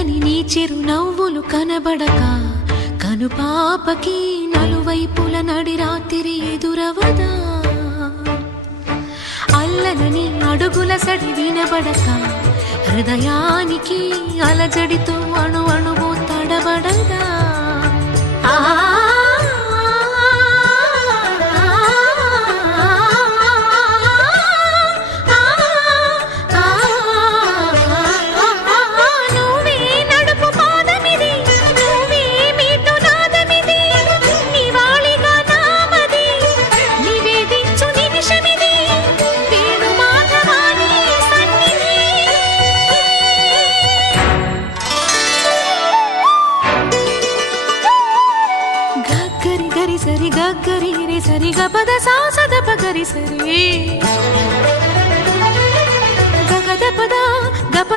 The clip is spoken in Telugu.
చల్లని నీ చిరునవ్వులు కనబడక కనుపాపకి నలువైపుల నడి రాత్రి ఎదురవదా అల్లలని అడుగుల సడి వినబడక హృదయానికి అలజడితో అణు అణువు తడబడదా గరి సరి గరి రే సరి గ పద సా సద ప గరి సరి